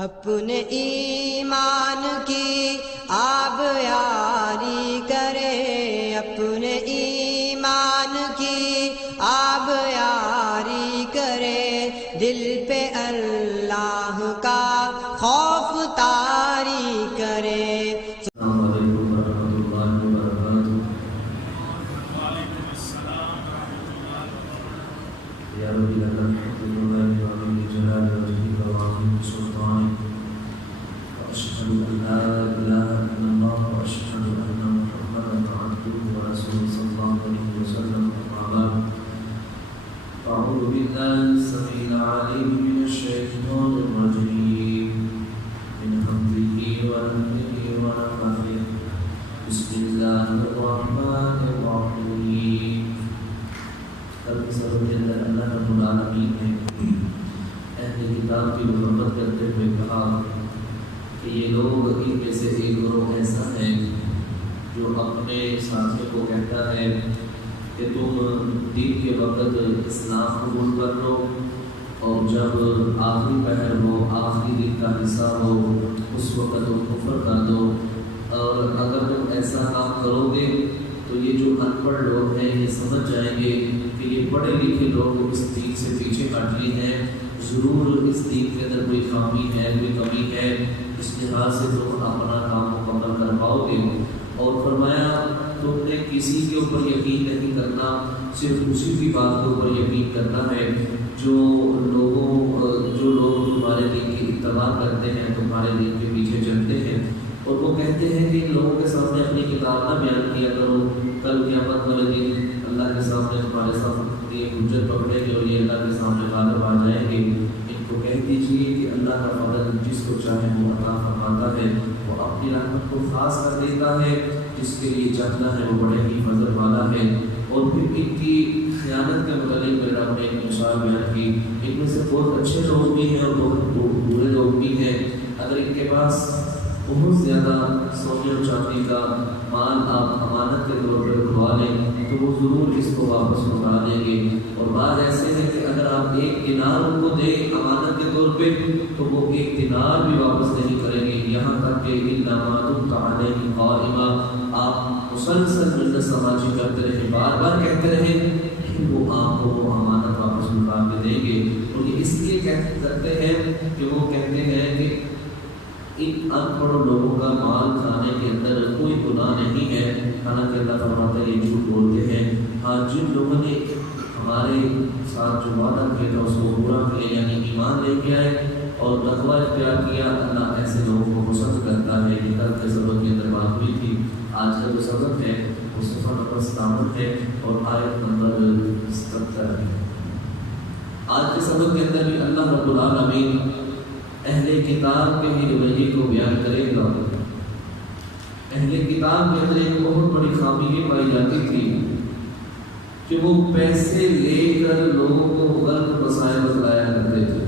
اپنے ایمان کی آب یاری کرے، اپنے ایمان کی آب یاری کرے، دل پہ اللہ کا خوف طاری کرے۔ السلام علیکم ورحمۃ اللہ وبرکاتہ۔ یا رب لک الحمد للہ وعلی جلال وجهک وعظیم سلطانک، واشهد ان لا اله الا اللہ واشهد ان محمدا عبده ورسولہ صلی اللہ علیہ وسلم۔ اما بعد، اعوذ باللہ السمیع العلیم من الشیطان الرجیم، من حمزہ ونفخہ ونفثہ، بسم اللہ الرحمن الرحیم۔ کل کے سبق کے اندر اللہ رب العالمین نے اہل کتاب کی مذمت کرتے ہوئے کہا کہ یہ لوگ ان میں سے ایک گروہ ایسا ہے جو اپنے ساتھیوں کو کہتا ہے کہ تم دین کے وقت اسلام قبول کر لو، اور جب آخری پہر ہو، آخری دن کا حصہ ہو، اس وقت تم کفر کر دو، اور اگر تم ایسا کام کرو گے تو یہ جو ان پڑھ لوگ ہیں یہ سمجھ جائیں گے کہ یہ پڑھے لکھے لوگ اس دین سے پیچھے ہٹ لیے ہیں، ضرور اس دین کے اندر کوئی خامی ہے، کوئی کمی ہے، اس لحاظ سے تم اپنا کام مکمل کر پاؤ گے۔ اور فرمایا تم نے کسی کے اوپر یقین نہیں کرنا، صرف اسی کی بات کے اوپر یقین کرنا ہے جو لوگ تمہارے دین کی اتباع کرتے ہیں، تمہارے دین کے پیچھے چلتے ہیں۔ اور وہ کہتے ہیں کہ ان لوگوں کے سامنے اپنی کتاب نہ بیان کیا کرو، کل قیامت والے دن اللہ کے سامنے تمہارے سامنے یہ حجت پکڑیں گے اور یہ اللہ کے سامنے غالب آ جائیں گے۔ ان کو کہہ دیجیے کہ اللہ کا فضل جس کو چاہے وہ عطا فرماتا ہے، وہ اپنی رحمت کو خاص کر دیتا ہے، جس کے لیے چاہتا ہے وہ بڑے ہی فضل والا ہے۔ اور پھر ان کی خیانت کے متعلق میرا نے ایک مثال بیان کی، ان میں سے بہت اچھے لوگ بھی ہیں اور بہت برے لوگ بھی ہیں۔ اگر ان کے پاس بہت زیادہ سونے اور چاندی کا مال آپ امانت کے طور پر رکھوا لیں تو وہ ضرور اس کو واپس لوٹا دیں گے، اور بعض ایسے ہیں کہ اگر آپ 1 دینار ان کو دیں امانت کے طور پہ تو وہ 1 دینار بھی واپس نہیں کریں گے، یہاں تک کہ انما دمت علیہ قائما، آپ مسلسل منت سماجی کرتے رہیں، بار بار کہتے رہیں، وہ آپ کو وہ امانت واپس لوٹا کے دیں گے۔ اور یہ اس لیے کرتے ہیں کہ وہ کہتے ہیں کہ ان ان پڑھ لوگوں کا مال کھانے کے اندر کوئی گناہ نہیں ہے، حالانکہ اللہ فرماتا ہے یہ جھوٹ بولتے ہیں۔ ہاں، جن لوگوں نے ہمارے ساتھ جو وعدہ کیا تھا اس کو پورا کیا، یعنی ایمان لے کے آئے اور تقوی اختیار کیا، اللہ ایسے لوگوں کو پسند کرتا ہے۔ یہ کل کے سبق کے اندر بات ہوئی تھی۔ آج کا جو سبق ہے وہ صفحہ نمبر 57 ہے اور آیت نمبر 77 ہے۔ آج کے سبق کے اندر بھی اللہ رب العالمین اہل کتاب کے ہی رویے کو بیان کرے گا۔ اہل کتاب کے اندر ایک بہت بڑی خامی یہ پائی جاتی تھی کہ وہ پیسے لے کر لوگوں کو غلط مسائل بتلایا کرتے تھے،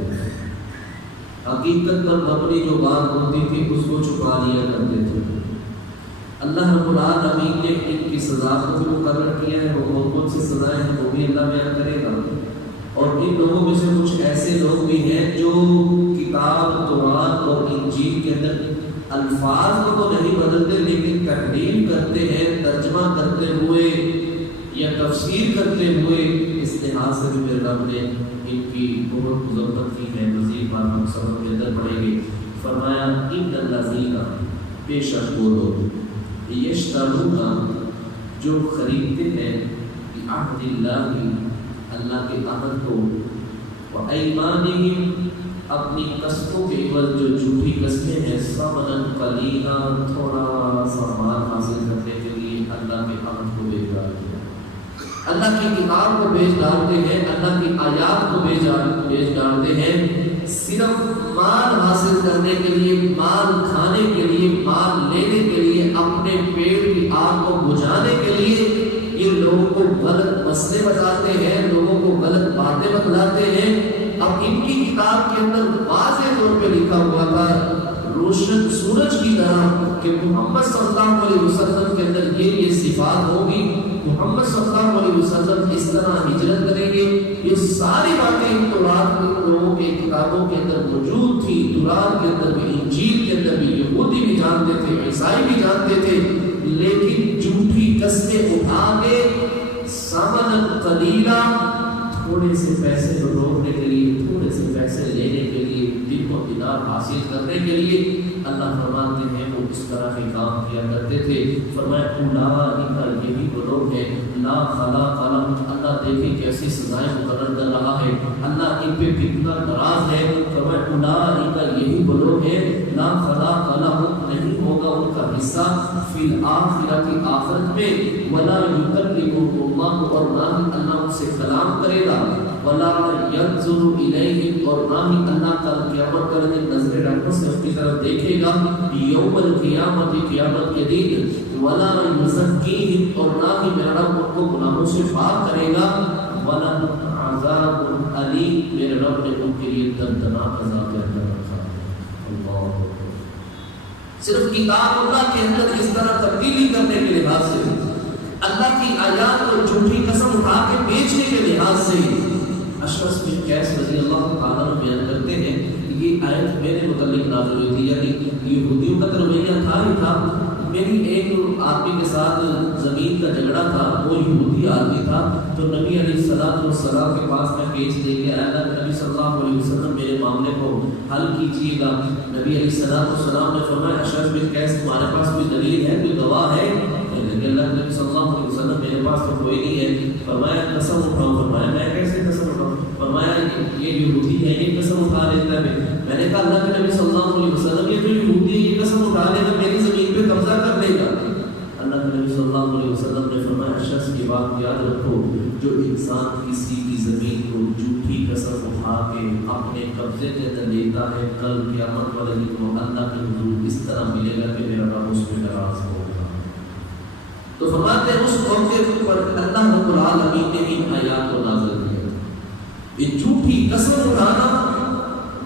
حقیقت پر مبنی جو بات ہوتی تھی اس کو چھپا لیا کرتے تھے۔ اللہ رب العالمین نے ان کی سزا کو بھی مقرر کیا ہے، وہ کون سی سزائیں ہیں وہ بھی اللہ بیان کرے گا۔ اور ان لوگوں میں سے کچھ ایسے لوگ بھی ہیں جو کتاب تورات اور انجیل کے اندر الفاظ کو تو نہیں بدلتے لیکن تحریف کرتے ہیں، ترجمہ کرتے ہوئے یا تفسیر کرتے ہوئے۔ اس لحاظ سے بھی میرے رب نے ان کی بہت مذمت کی ہے۔ مزید بات ہم سبق کے اندر پڑھیں گے۔ فرمایا ان الذین، بے شک وہ لوگ، یشترون، جو خریدتے ہیں، بعہد اللہ، اللہ کے عہد کو، وَأَيْمَانِهِمْ، اپنی قسموں کے عوض جو جھوٹی قسمیں ہیں، ثمنا قلیلا، تھوڑا سا مال حاصل کرنے کے لیے اللہ کے عہد کو بیچ ڈالتے ہیں، اللہ کی کتاب کو بیچ ڈالتے ہیں، اللہ کی آیات کو بیچ ڈالتے ہیں، صرف مال حاصل کرنے کے لیے، مال کھانے کے لیے، مال لینے کے لیے، اپنے پیٹ کی آگ کو بجھانے کے لیے ان لوگوں کو غلط مسئلے بتاتے ہیں، لوگوں کو غلط باتیں بتلاتے ہیں۔ اب ان کی کتاب کے اندر واضح طور پہ لکھا ہوا تھا روشن سورج کی طرح کہ محمد صلی اللہ علیہ وسلم کے اندر یہ صفات ہوگی، محمد صلی اللہ علیہ وسلم اس طرح ہجرت کریں گے۔ یہ ساری باتیں تورات کے لوگوں کے کتابوں کے اندر موجود تھی، تورات کے اندر عیسائی بھی جانتے تھے، لیکن جھوٹی قسمیں اٹھا کے ثمن قلیلا، تھوڑے سے پیسے روکنے کے لیے، تھوڑے سے پیسے لینے کے لیے، دن و دینار حاصل کرنے کے لیے اللہ فرماتے ہیں وہ اس طرح کے کام کیا کرتے تھے۔ فرمایا اولئک، یہی وہ لوگ ہیں لا خلاق لهم، اللہ دیکھیں کیسی سزائیں مقرر کر رہا ہے، اللہ ان پہ کتنا ناراض ہے۔ فرمایا اولئک، یہی وہ لوگ ہیں لا خلاق لهم، نہیں ہوگا ان کا حصہ فی الآخرہ کی آخرت میں، ولا یکلمهم اللہ، اور نہ ہی اللہ ان سے کلام کرے گا، ولا ينظر الیہم، اور نہ ہی اللہ کل قیامت کا دن نظر رحمت سے اس کی طرف دیکھے گا، یوم القیامت، قیامت کے دن، ولا یزکیہم، اور نہ ہی میرا رب ان کو گناہوں سے پاک کرے گا، ولہم عذاب علیم، میرے رب نے ان کے لیے دردناک عذاب تیار کر رکھا ہے۔ اللہ، صرف کتاب اللہ کے اندر اس طرح تبدیلی کرنے کے لحاظ سے، اللہ کی آیات کو جھوٹی قسم اٹھا کے بیچنے کے لحاظ سے، اشعث بن قیس رضی اللہ تعالیٰ عنہ بیان کرتے ہیں کہ یہ آیت میرے متعلق نازل ہوئی تھی، یعنی یہودیوں کا تو رویہ تھا ہی تھا، میری ایک آدمی کے ساتھ زمین کا جھگڑا تھا، وہ یہودی آدمی تھا، تو نبی علیہ السلام کے پاس میں کیس لے کے آیا، نبی صلی اللہ علیہ وسلم میرے معاملے کو حل کیجیے گا۔ نبی علیہ السلام نے فرمایا اشعث بن قیس تمہارے پاس کوئی دلیل ہے، کوئی گواہ ہے؟ اللہ نبی صلی اللہ علیہ وسلم میرے پاس تو کوئی نہیں ہے۔ فرمایا قسم اٹھاؤ، فرمایا میں کیسے قسم اٹھاؤں؟ فرمایا یہ یہودی ہے، یہ قسم اٹھا لیتا ہے۔ میں نے کہا اللہ کے نبی صلی اللہ علیہ وسلم یہ جو یہودی ہے یہ قسم اٹھا لے گا، میری زمین پہ قبضہ کر لے گا۔ اللہ کے نبی صلی اللہ علیہ وسلم نے فرمایا شخص کی بات یاد رکھو، جو انسان کسی کی زمین کو جھوٹی قسم اٹھا کے اپنے قبضے کے اندر لیتا ہے، کل قیامت والے دن کو اللہ کے حضور اس طرح ملے گا کہ میرا رب اس پہ ناراض ہوگا۔ تو فرماتے ہیں اس موقع پر اللہ رب العالمین نے ان آیات کو نازل کیا۔ یہ جھوٹی قسم اٹھانا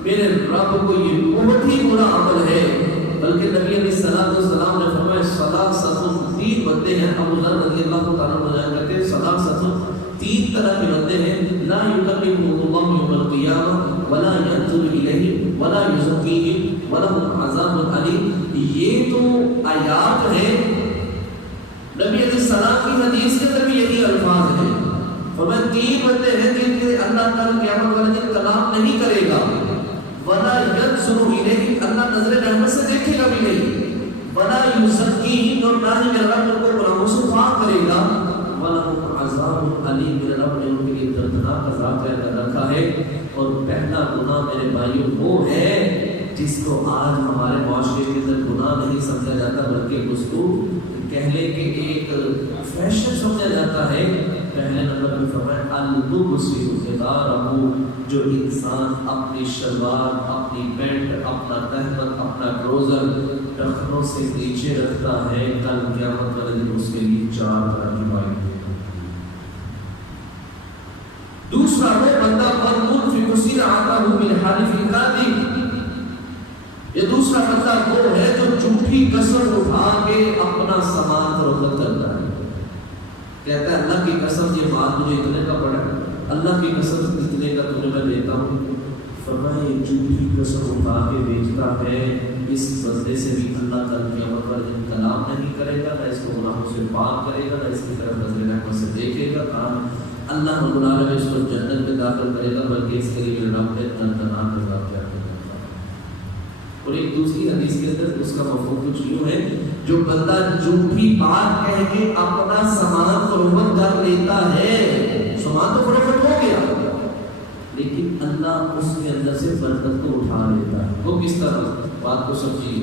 میرے رب کو یہ بہت ہی برا عمل ہے، بلکہ نبی علیہ السلام نے فرمایا ثلاثۃ، تین بندے ہیں، ابو ذر رضی اللہ تعالیٰ عنہ بیان کرتے ہیں ثلاثۃ، تین طرح کے بندے ہیں، لا یکلمهم اللہ یوم القیامہ ولا ینظر الیہم ولا یزکیہم ولہم عذاب علیم۔ یہ تو آیات ہیں، نبی علیہ السلام کی حدیث کے اندر بھی یہی الفاظ ہیں۔ فرمایا تین بندے ہیں جن کے اللہ کل قیامت والے دن کلام نہیں کرے گا، ولا ينظر الیہم، اللہ نظر رحمت سے دیکھے گا بھی نہیں، ولا یزکیہم، اور نہ ہی میرا رب ان کو گناہوں سے پاک کرے گا، ولہم عذاب علیم، میرے رب نے ان کے لیے دردناک عذاب تیار کر رکھا ہے۔ اور پہلا گناہ میرے بھائیوں وہ ہے جس کو آج ہمارے معاشرے کے اندر گناہ نہیں سمجھا جاتا، بلکہ اس کو کہہ لیں کہ ایک فیشن سمجھا جاتا ہے۔ پہلے نمبر پہ فرمایا اللبس ازارہ، جو انسان اپنی شلوار، اپنی پینٹ، اپنا تہمت، اپنا ٹراؤزر ٹخنوں سے نیچے رکھتا ہے، کل قیامت والے دن اس کے لیے چار طرح کی بائیں۔ دوسرا وہ بندہ منفق صنعتہ بالحلف الکاذب، یہ دوسرا بندہ وہ ہے جو جھوٹی قسم اٹھا کے اپنا سامان فروخت کرتا ہے، کہتا ہے اللہ کی قسم یہ مال مجھے اتنے کا پڑا ہے، اللہ کی قسم اتنے کا تمہیں میں دیتا ہوں۔ فرمایا یہ جھوٹی قسم اٹھا کے بیچتا ہے، اس بندے سے بھی اللہ کل قیامت والے دن کلام نہیں کرے گا، نہ اس کو گناہوں سے پاک کرے گا، نہ اس کی طرف نظر رحمت سے دیکھے گا، اللہ رب العالمین اس کو جنت میں داخل کرے گا، بلکہ اس کے لیے رب نے دردناک عذاب تیار کر رکھا ہے۔ اور ایک دوسری حدیث کے اندر اس کا مفہوم کچھ یوں ہے، جو بندہ جھوٹی بات کہہ کے اپنا سامان فروخت کر لیتا ہے، سامان تو فروخت ہو گیا، لیکن اللہ اس کے اندر سے برکت کو اٹھا لیتا ہے۔ وہ کس طرح؟ بات کو سمجھیے۔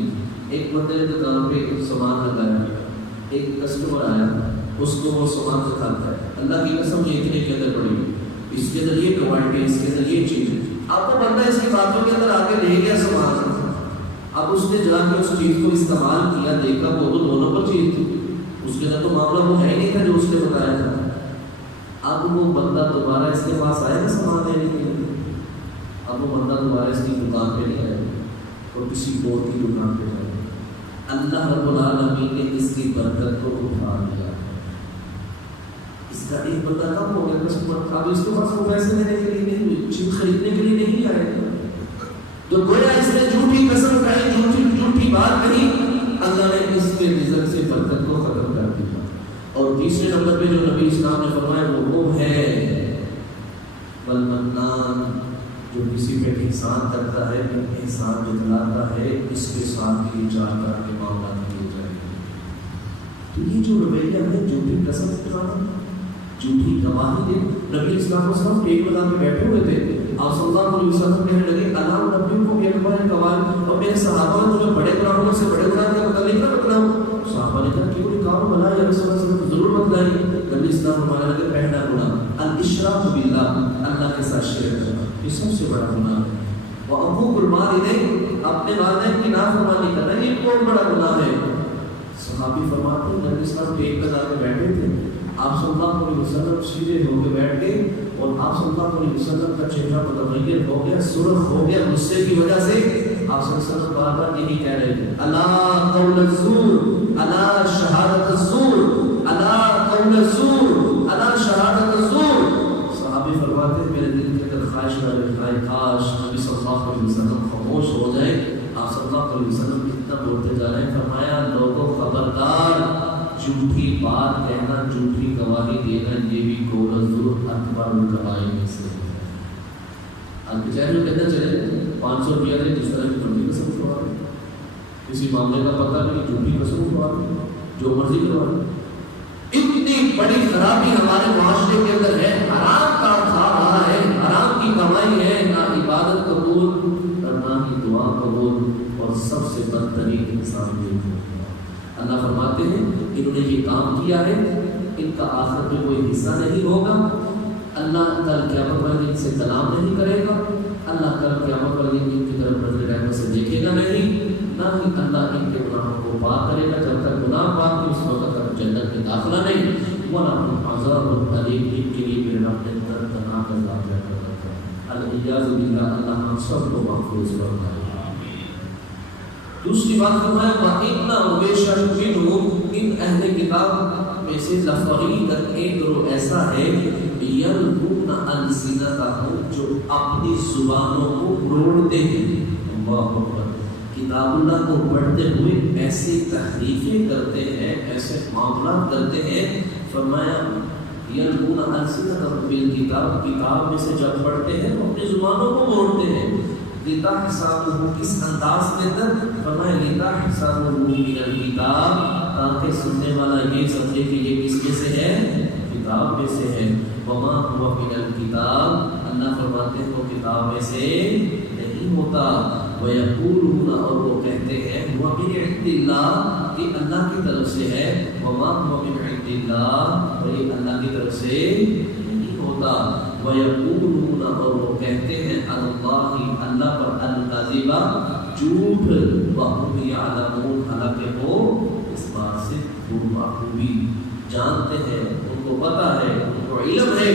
ایک بندے نے دکان پہ ایک سامان لگایا، ایک کسٹمر آیا، اس کو وہ سامان دکھاتا ہے، اللہ کی قسم یہ اتنے کے اندر پڑی، اس کے اندر یہ کوالٹی، اس کے اندر یہ چیز ہے۔ اب وہ بندہ اس کی باتوں کے اندر آگے لے گیا سامان، اب اس نے جا کے اس چیز کو استعمال کیا، دیکھا وہ تو 2 نمبر چیز تھی، اس کے اندر تو معاملہ وہ ہے ہی نہیں تھا جو اس نے بتایا تھا۔ اب وہ بندہ دوبارہ اس کے پاس آئے گا سامان لینے کے لیے، اب وہ بندہ دوبارہ اس کی دکان پہ نہیں آئے گا، اور کسی اور کی دکان پہ جائے گا۔ اللہ رب العالمین نے اس کی برکت کو اٹھا لیا۔ اس کا ایک بندہ کم ہو گیا کسٹمر، اب اس کے پاس وہ پیسے دینے کے لیے نہیں، چیز خریدنے کے لیے نہیں آئے گا، تو گویا اس نے جھوٹی قسم کھائی، جھوٹی بات کہی، اللہ نے سے برکت کو ختم کر دیا. اور تیسرے نمبر پہ جو نبی اسلام نے فرمایا وہ ہے والمنان، جو کسی پہ احسان کرتا ہے، احسان جتلاتا ہے، اس کے ساتھ بھی 4 طرح کے معاملات کیے جائیں گے. تو یہ جو رویہ ہے جھوٹی قسم کھانا، جھوٹی گواہی دے. نبی اسلام وسلم ایک بتا میں بیٹھے ہوئے تھے، آپ صلی اللہ علیہ وسلم کہنے لگے اللہ نبی کو ایک بار گواہی، اور میرے صحابہ نے تمہیں بڑے گناہوں سے بڑے گناہ کا متعلق نہ بتلاؤں. صحابہ نے کہا کیوں نہیں کام بنا یا رسول اللہ صلی اللہ علیہ وسلم ضرور بتلائیے. نبی اسلام فرمانے لگے پہلا گناہ الاشراک باللہ، اللہ کے ساتھ شرک کرنا، یہ سب سے بڑا گناہ ہے. وعقوق الوالدین، اپنے والدین کی نافرمانی کرنا، یہ بہت بڑا گناہ ہے. صحابی فرماتے ہیں نبی اسلام کے ایک قدر میں بیٹھے تھے، آپ صلی اللہ علیہ وسلم سیدھے ہو کے بیٹھ گئے اور آپ صلی اللہ علیہ وسلم کا چہرہ متغیر ہو گیا، سرخ ہو گیا غصے کی وجہ سے. آپ صلی اللہ علیہ وسلم بار بار یہی کہہ رہے تھے الا قول الزور، الا شہادت الزور، الا قول الزور، الا شہادت الزور. صحابی فرماتے ہیں میرے دل کے اندر خواہش ہے کاش نبی صلی اللہ علیہ وسلم خاموش ہو جائے. آپ صلی اللہ علیہ وسلم اتنا بولتے جا رہے ہیں، فرمایا لوگوں خبردار، جھوٹی بات کہنا، جھوٹی گواہی دینا، یہ بھی قول الزور اکبر الکبائر میں سے ہے. آپ بیچارے لوگ کہتے چلے 500 روپیہ دے جس طرح کی مرضی قسم کروا دیں، کسی معاملے کا پتہ نہیں، جھوٹی قسم کروا دیں، جو مرضی کروا دیں. اتنی بڑی خرابی ہمارے معاشرے کے اندر ہے، حرام کا کھا رہا ہے، حرام کی کمائی ہے، نہ عبادت قبول اور نہ ہی دعا قبول، اور سب سے بدترین انسان یہ ہے. اللہ فرماتے ہیں انہوں نے یہ کام کیا ہے، ان کا آخرت میں کوئی حصہ نہیں ہوگا. اللہ کل قیامت والے دن سے کلام نہیں کرے گا، اللہ کل قیامت والے دن ان کی طرف نظر رحمت سے دیکھے گا نہیں، نہ ہی اللہ ان کے گناہوں کو پاک کرے گا. جب تک گناہ پاک اس وقت تک جنت میں داخلہ نہیں. وَلَهُمْ عَذَابٌ أَلِيمٌ، ان کے لیے میرے رب نے دردناک عذاب تیار رکھا ہے. العیاذ باللہ، اللہ ہم سب کو محفوظ فرمائے. دوسری بات فرمایا وَإِنَّ بِشَرٍ مِّنْهُمْ، ان اہل کتاب میں سے لَفَرِيقًا ایک گروہ ایسا ہے یلوون السنتهم، جو اپنی زبانوں کو روڑتے ہیں. اللہ اکبر، کتاب اللہ کو پڑھتے ہوئے ایسی تحریفیں کرتے ہیں، ایسے معاملات کرتے ہیں. فرمایا یلوون السنتهم بالکتاب، کتاب میں سے جب پڑھتے ہیں تو اپنی زبانوں کو موڑتے ہیں. لِتَحْسَبُوهُ، کس انداز کے اندر؟ فرمایا لِتَحْسَبُوهُ مِنَ الْكِتَابِ، تاکہ سننے والا یہ سمجھے کہ یہ کس میں سے ہے؟ کتاب میں سے ہے. وَمَا هُوَ مِنَ الْكِتَابِ، اللہ فرماتے ہیں وہ کتاب میں سے نہیں ہوتا. وَيَقُولُونَ، اور وہ کہتے ہیں هُوَ مِنْ عِنْدِ اللَّهِ، کہ اللہ کی طرف سے ہے. وَمَا هُوَ مِنْ عِنْدِ اللَّهِ، اور یہ اللہ کی طرف سے نہیں ہوتا. وَيَقُولُونَ، اور وہ کہتے ہیں عَلَى اللَّهِ، اللہ پر الْكَذِبَ، جھوٹ. وَهُمْ يَعْلَمُونَ، حالانکہ وہ اس بات سے بخوبی جانتے ہیں، ان کو پتہ ہے، ان کو علم ہے.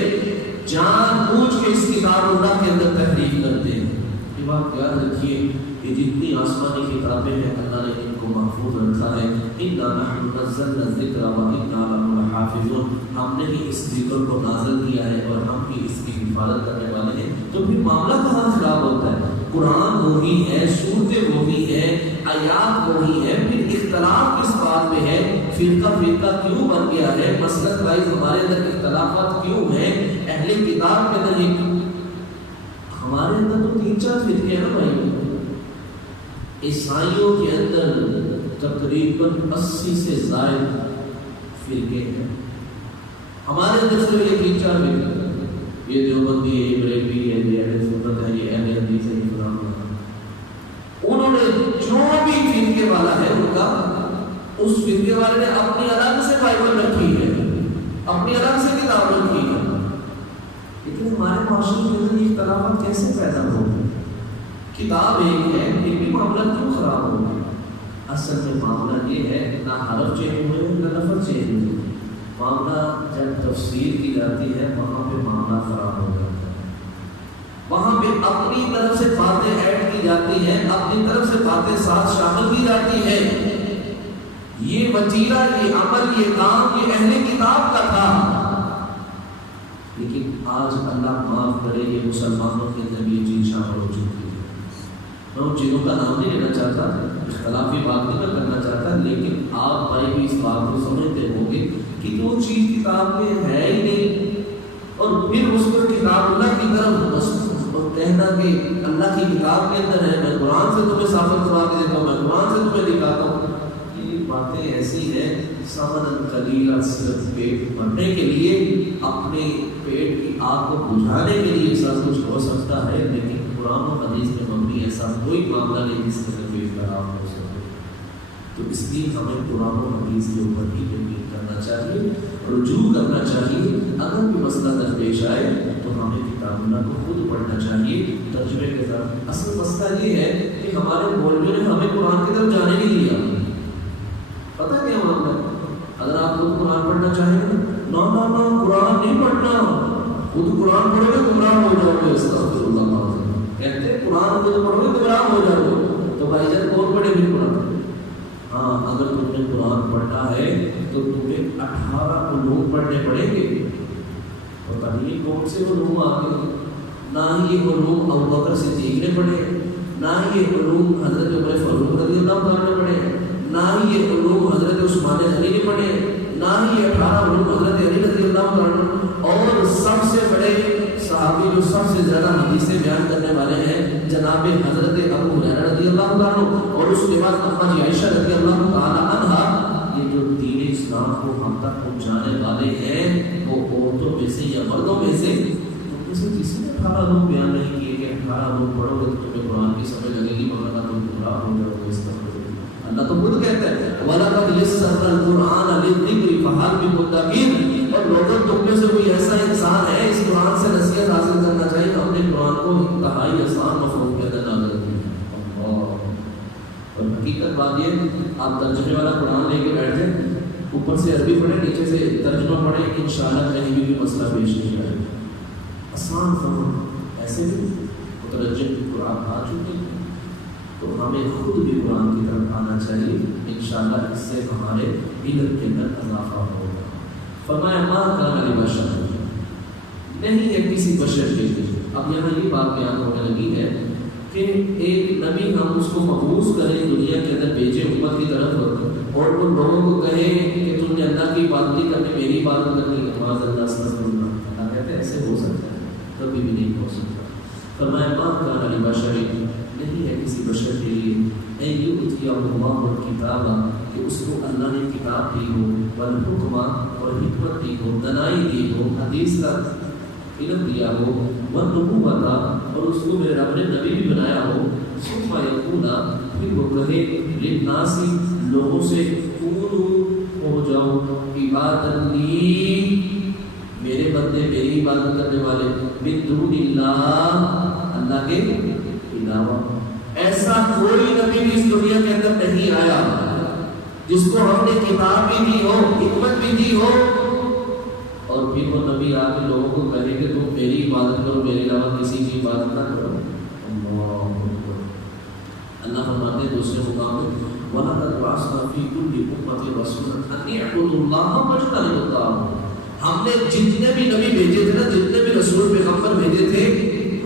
جان بوجھ کے اس کتاب اللہ کے اندر تحریف کرتے ہیں. یہ بات یاد رکھیے کہ جتنی آسمانی کتابیں ہیں اللہ نے ان کو محفوظ رکھا ہے. اِنَّا نَحْنُ نَزَّلْنَا الذِّكْرَ وَإِنَّا لَهُ لَحَافِظُونَ، ہم نے ہی اس ذکر کو نازل کیا ہے اور ہم ہی اس کی حفاظت کرنے والے ہیں. تو پھر معاملہ کہاں خراب ہوتا ہے؟ قرآن وہی ہے، سورتیں وہی ہے، آیات وہی ہے، پھر اختلاف کس بات میں ہے؟ فرقہ کیوں بن گیا ہے؟ مسلک وائز ہمارے اندر اختلافات کیوں ہیں؟ اہل کتاب کے اندر یہ، ہمارے اندر تو 3-4 فرقے ہیں نا بھائی. عیسائیوں کے اندر تقریباً 80 سے زائد فرقے ہیں. ہمارے اندر صرف یہ 3-4 فرقے، یہ دیوبندی ہے، یہ بریلوی ہے، یہ اہل سنت ہے، یہ اہل حدیث ہے، یہ فلاں. انہوں نے جو بھی فرقے والا ہے ان کا، اس فرقے والے نے اپنی الگ سے بائبل رکھی ہے، اپنی الگ سے کتاب رکھی ہے. لیکن ہمارے معاشرے کے اندر یہ اختلافات کیسے پیدا ہو گئے؟ کتاب ایک ہے، پھر بھی معاملہ کیوں خراب ہو گیا؟ اصل میں معاملہ یہ ہے نہ حرف چینج ہوئے نہ لفظ چینج ہوئے. معاملہ جب تفسیر کی جاتی ہے وہاں پہ معاملہ خراب ہو جاتا ہے. وہاں پہ اپنی طرف سے باتیں ایڈ کی جاتی ہیں، اپنی طرف سے باتیں ساتھ شامل کی جاتی ہیں. یہ وسیلہ، یہ عمل، یہ کام یہ اہل کتاب کا تھا. لیکن آج اللہ معاف کرے یہ مسلمانوں کے اندر یہ چیز شامل ہو چکی ہے. میں ان چیزوں کا نام نہیں لینا چاہتا، اختلافی بات نہیں میں کرنا چاہتا، لیکن آپ بھائی بھی اس بات کو سمجھتے ہوں گے کہ جو چیز کتاب میں ہے ہی نہیں اور پھر اس کو کتاب اللہ کی طرف کہنا کہ اللہ کی کتاب کے اندر ہے، میں قرآن سے تمہیں ثابت کروا کے دیتا ہوں، میں قرآن سے تمہیں دکھاتا ہوں، یہ باتیں ایسی ہیں ثمنا قلیلا، صرف پیٹ بھرنے کے لیے، اپنے پیٹ کی آگ کو بجھانے کے لیے سب کچھ ہو سکتا ہے، لیکن قرآن و حدیث میں مبنی ایسا کوئی معاملہ نہیں جس سے پیٹ خراب ہو سکے۔ تو اس لیے ہمیں قرآن و حدیث کے اوپر ہی یقین کرنا چاہیے، رجوع کرنا چاہیے، اگر کوئی مسئلہ درپیش آئے تو ہمیں کتاب اللہ کو خود پڑھنا چاہیے ترجمے کے ساتھ۔ اصل مسئلہ یہ ہے کہ ہمارے مولویوں نے ہمیں قرآن کی طرف جانے نہیں دیا۔ پتہ کیا معاملہ ہے؟ اگر آپ خود قرآن پڑھنا چاہیں گے نہ قرآن نہیں پڑھنا، خود قرآن پڑھو گے گمراہ ہو جاؤ گے، استغفر اللہ، کہتے ہیں قرآن خود پڑھو گے گمراہ ہو جاؤ گے، تو بھائی جان کون پڑھے پھر قرآن؟ ہاں اگر تم نے قرآن پڑھنا ہے تو تمہیں 18 علوم پڑھنے پڑیں گے، پتہ نہیں کون سے علوم آگے، نہ ہی یہ علوم ابوبکر صدیق نے پڑھے، نہ ہی یہ علوم حضرت عمر فاروق رضی اللہ عنہ نے پڑھے، نہ ہی یہ علوم حضرت عثمان غنی نے پڑھے، نہ ہی یہ 18 علوم حضرت علی رضی اللہ عنہ، اور سب سے بڑے صحابی جو سب سے زیادہ حدیثیں بیان کرنے والے ہیں جناب حضرت ابو ہریرہ رضی اللہ عنہ، اور اس کے بعد اماں جی عائشہ رضی اللہ تعالی عنہا، یہ جو دین اسلام کو ہم تک پہنچانے والے ہیں وہ عورتوں میں سے یا مردوں میں سے کسی نے 18 لوگ بیان نہیں کیے کہ 18 لوگ پڑھو گے تو تمہیں قرآن کی سمجھ لگے گی، مگر تم گمراہ ہو جاؤ گے۔ اس طرح اللہ تو خود کہتا ہے وَلَقَدْ يَسَّرْنَا الْقُرْآنَ لِلذِّكْرِ فَهَلْ مِن مُّدَّكِرٍ، اور لوگوں تم میں سے کوئی ایسا انسان ہے اس قرآن سے نصیحت حاصل کرنا چاہیے، ہم نے قرآن کو انتہائی آسان مفہوم کے اندر نازل کیا۔ اور حقیقت بات یہ آپ ترجمے والا قرآن لے کے بیٹھ جائیں، اوپر سے عربی پڑھیں نیچے سے ترجمہ پڑھیں، انشاءاللہ کہیں بھی مسئلہ پیش نہیں آئے گا، آسان فہم۔ ایسے بھی مترجم قرآن آ چکے ہیں تو ہمیں خود بھی قرآن کی طرف آنا چاہیے، انشاءاللہ اس سے ہمارے علم کے اندر اضافہ ہوگا۔ فرمایا ما کان لبشر، نہیں ہے کسی بشر کے لیے۔ اب یہاں یہ بات بیان ہونے لگی ہے کہ ایک نبی ہم اس کو مبعوث کریں، دنیا کے اندر بھیجے امت کی طرف، اور ان لوگوں کو کہیں کہ تم نے اللہ کی عبادت نہیں کرنی، میری عبادت کرنی ہے، معاذ اللہ استغفر اللہ۔ اللہ کہتے ہیں ایسے ہو سکتا ہے؟ کبھی بھی نہیں ہو سکتا۔ فرمایا ما کان لبشر، نہیں ہے کسی بشر کے لیے ان یؤتی اللہ الکتاب، کہ اس کو اللہ نے کتاب دی ہو، والحکم اور حکمت دی ہو، دانائی دی ہو، حدیث کا علم دیا ہو، والنبوۃ اور اس کو میرے رب نے نبی بھی بنایا ہو، ثم یقول پھر وہ کہے للناس لوگوں سے کونوا ہو جاؤ عبادا لی، میرے بندے میری عبادت کرنے والے، من دون اللہ اللہ کے علاوہ۔ ایسا کوئی نبی بھی اس دنیا کے اندر نہیں آیا جس کو ہم نے کتاب بھی دی ہو، حکمت بھی دی ہو، اور پھر وہ نبی آ کے لوگوں کو کہے کہ تم میری عبادت کرو، میرے علاوہ کسی کی عبادت نہ کرو۔ اللہ فرماتے ہیں دوسرے مقام میں وَلَقَدْ بَعَثْنَا فِي كُلِّ أُمَّةٍ رَسُولًا أَنِ اعْبُدُوا اللَّهَ وَاجْتَنِبُوا الطَّاغُوتَ، ہم نے جتنے بھی نبی بھیجے تھے نا، جتنے بھی رسول پیغمبر بھیجے تھے،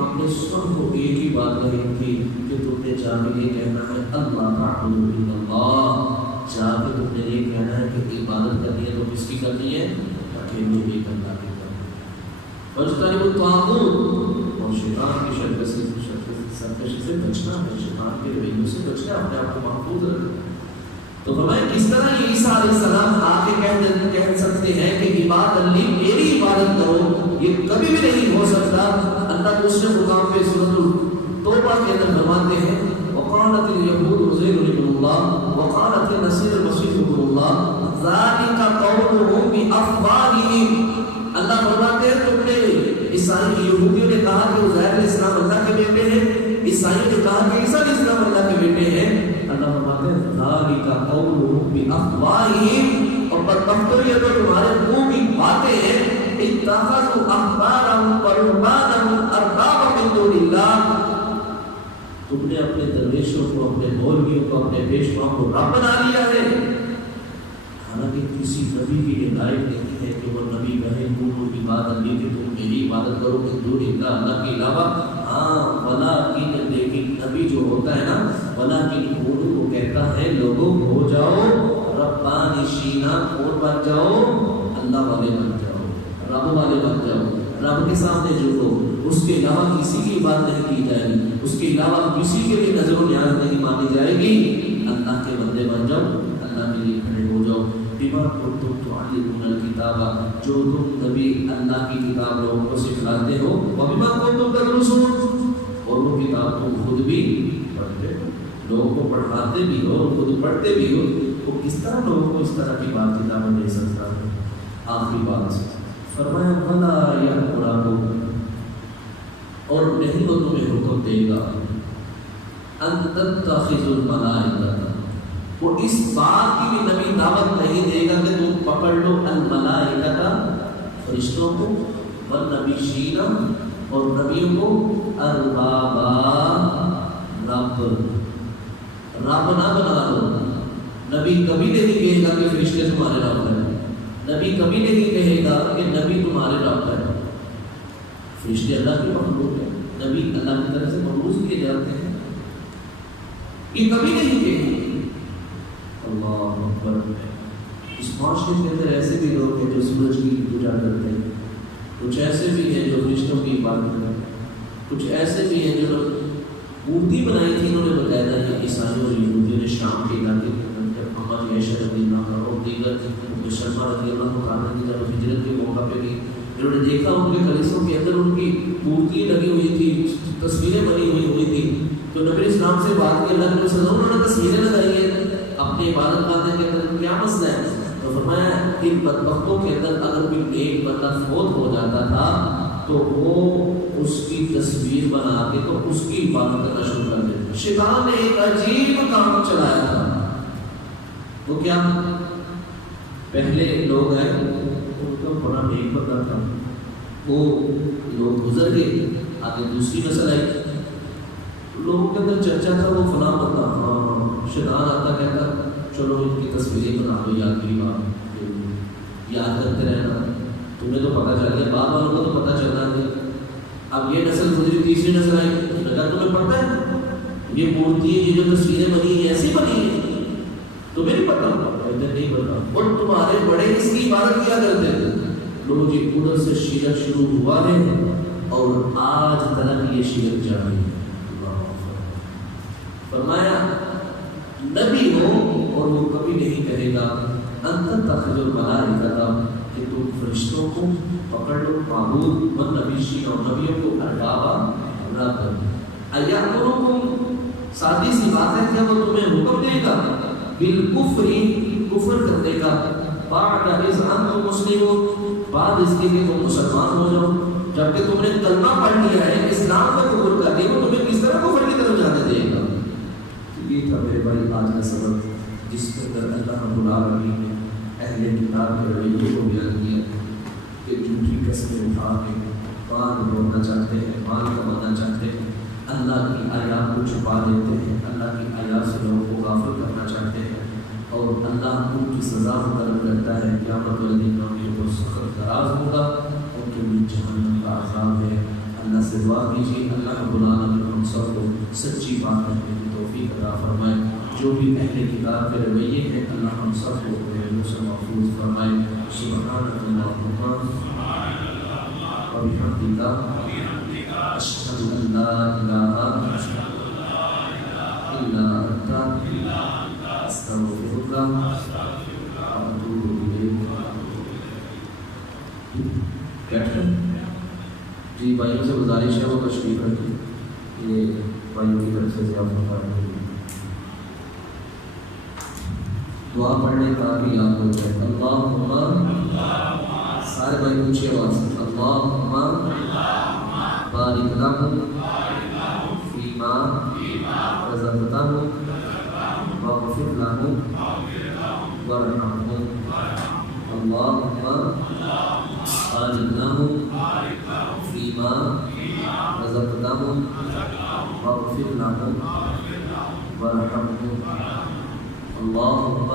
ہم نے سب کو ایک ہی بات کہی تھی کہ تم نے جا کے یہ کہنا ہے اللہ تعبدوا الا اللہ، جا کے تم نے یہ کہنا ہے کہ عبادت کرنی ہے تو کس کی کرنی ہے؟ اکیلے ایک اللہ کی کرنی ہے۔ واجتنبوا الطاغوت، اور شیطان کی سرکشی سے بچنا ہے، شیطان کے رویوں سے بچنا، اپنے آپ کو محفوظ رکھنا۔ تو فرمایا کس طرح یہ عیسیٰ علیہ السلام آ کے کہہ سکتے ہیں کہ عبادت لی، میری عبادت کرو، یہ کبھی بھی نہیں ہو سکتا۔ اللہ دوسرے مقام پہ سورۃ التوبہ کے اندر فرماتے ہیں وقالت اليهود عزير ابن الله وقالت النصارى المسيح ابن الله ذلك قولهم بافواههم، اللہ فرماتے ہیں تم نے عیسائی یہودیوں نے کہا کہ عزیر علیہ السلام اللہ کے بیٹے ہیں، عیسائیوں نے کہا کہ عیسیٰ علیہ السلام اللہ کے بیٹے ہیں۔ اللہ فرماتے ہیں ذلك قولهم بافواههم، اور بدبختو یہ تو تمہارے منہ کی باتیں ہیں، اتخذوا احبارهم ورهبانهم اربابا من دون اللہ، تم نے اپنے درویشوں کو، اپنے مولویوں کو، اپنے پیشواؤں کو رب بنا لیا ہے، حالانکہ کسی نبی کی ہدایت نہیں ہے کہ وہ نبی کہے کونوا عبادا لی کہ تم میری عبادت کرو من دون اللہ، اللہ کے علاوہ۔ ہاں ولیکن لیکن نبی جو ہوتا ہے نا ولیکن وہ کہتا ہے لوگوں ہو جاؤ ربانشینا، کون بن جاؤ؟ اللہ والے بن جاؤ، رب والے بن جاؤ، رب کے سامنے جھکو، اس کے علاوہ کسی کی بات نہیں کی جائے گی، اس کے علاوہ کسی کے بھی نظر و نیاز نہیں مانی جائے گی، اللہ کے بندے بن جاؤ، اللہ کے لیے کھڑے ہو جاؤ۔ بما کنتم تعلمون الکتاب، جو تم نبی اللہ کی کتاب لوگوں کو سکھلاتے ہو، وبما کنتم تدرسون، اور وہ کتاب تم خود بھی پڑھتے ہو، لوگوں کو پڑھاتے بھی ہو، خود پڑھتے بھی ہو، وہ کس طرح لوگوں کو اس طرح کی بات کی دعوت دے سکتا ہے؟ آخری بات فرمایا ولا یأمرکم، اور نہیں وہ تمہیں حکم دے گا ان تتخذوا الملائکۃ، وہ اس بات کی بھی نبی دعوت نہیں دے گا کہ تم پکڑ لو الملائکۃ، فرشتوں کو، والنبیین، اور نبیوں کو، اربابا، رب نہ بنا لو۔ نبی کبھی نہیں کہے گا کہ فرشتے تمہارے رب ہیں، نبی کبھی نہیں کہے گا کہ نبی تمہارے رب ہے، فرشتے اللہ کے مخلوق ہیں، نبی اللہ کی طرف سے مبعوث کیے جاتے ہیں، یہ کبھی نہیں کہیں گے۔ اللہ اکبر۔ اس معاشرے کے اندر ایسے بھی لوگ ہیں جو سورج کی پوجا کرتے ہیں، کچھ ایسے بھی ہیں جو فرشتوں کی عبادت کرتے ہیں، کچھ ایسے بھی ہیں جو مورتی بنائی تھی انہوں نے بتایا تھا کہ عیسائیوں اور یہودیوں نے شام کے علاقے کے اندر محمد عائشہ رضی اللہ عنہ اور دیگر شرما رضی اللہ عنہ کی طرف ہجرت کے موقع پہ بھی انہوں نے دیکھا ان کے کلیسوں کے اندر ان کی مورتیاں لگی ہوئی تھی، تصویریں بنی ہوئی تھی، تو نبی اسلام سے بات کی اللہ کے رسول انہوں نے تصویریں لگائی ہیں اپنے عبادت خانے کے اندر، کیا مسئلہ ہے؟ تو فرمایا ان بدبختوں کے اندر اگر کوئی نیک بندہ فوت ہو جاتا تھا تو وہ اس کی تصویر بنا کے تو اس کی عبادت کرنا شروع کر دیتے۔ شیطان نے ایک عجیب کام چلایا تھا، وہ کیا؟ پہلے لوگ ہیں ان کا بڑا نیک بندہ تھا، وہ لوگ گزر گئے، آگے دوسری نسل آئی، لوگوں کے اندر چرچا تھا وہ فلاں بندہ، ہاں شیطان آتا کہتا چلو ان کی تصویریں بنا دو، یاد کی بات یاد کرتے رہنا، تمہیں تو پتہ چل گیا، بعد والوں کو تو پتہ چلنا ہے، اب یہ نسل گزری، تیسری نسل آئی، لگا تمہیں پتہ ہے یہ مورتی یہ جو تصویریں بنی ہیں ایسی بنی ہیں، تمہیں نہیں پتہ؟ نہیں پتا، اور تمہارے بڑے اس کی عبادت کیا کرتے تھے، لوگ یہ ادھر سے شرک شروع ہوا ہے اور آج تک یہ شرک جاری ہے۔ فرمایا نبی ہو اور وہ کبھی نہیں کہے گا انت تتخذوا الملائکۃ کہ تم فرشتوں کو پکڑ لو معبود، والنبیین اور نبیوں کو اربابا رب، ایامرکم، سادی سی بات ہے کہ وہ تمہیں حکم دے گا بالکفر، کفر کرنے کا، بعد اذ انتم مسلمون، بعد اس کے کہ تم مسلمان ہو جاؤ، جبکہ تم نے کلمہ پڑھ لیا ہے، اسلام کا قبول کر لیا، وہ تمہیں کس طرح کفر کی طرف جانے دے گا؟ یہ تھا میرے بھائی آج کا سبق، جس کے اندر اللہ رب العالمین نے اہل کتاب کے رویے کو بیان کیا کہ جھوٹی قسمیں اٹھا کے مال بولنا چاہتے ہیں، مال کمانا چاہتے ہیں، اللہ کی آیات کو چھپا دیتے ہیں، اللہ کی آیات سے لوگوں کو غافل کرنا چاہتے ہیں، اور اللہ ان کی سزا مقرر کرتا ہے، قیامت والے دن ان کے اوپر سخت دراز ہوگا، ان کے لیے جہنم کا عذاب ہے۔ اللہ سے دعا کیجیے اللہ رب العالمین ہم سب کو سچی بات کرنے کی توفیق عطا فرمائے، جو بھی اہل کتاب کے رویے ہیں اللہ ہم سب کو پہلو سے محفوظ فرمائے۔ سبحانک اللہم وبحمدک، اشہد ان لا الہ الا انت، استغفرک واتوب الیک۔ بیٹھیں جی، بھائیوں سے گزارش ہے وہ تشریف رکھیں، یہ بھائیوں کی طرف سے ضیافت ہے، دعا پڑھنے کا بھی یاد ہو جائے۔ اللہم، سارے بھائی اونچی آواز سے، اللہم بارک لہم فیما رزقتہم واغفر لہم وارحمہم، اللہم بارک لہم فیما رزقتہم واغفر لہم وارحمہم، اللہم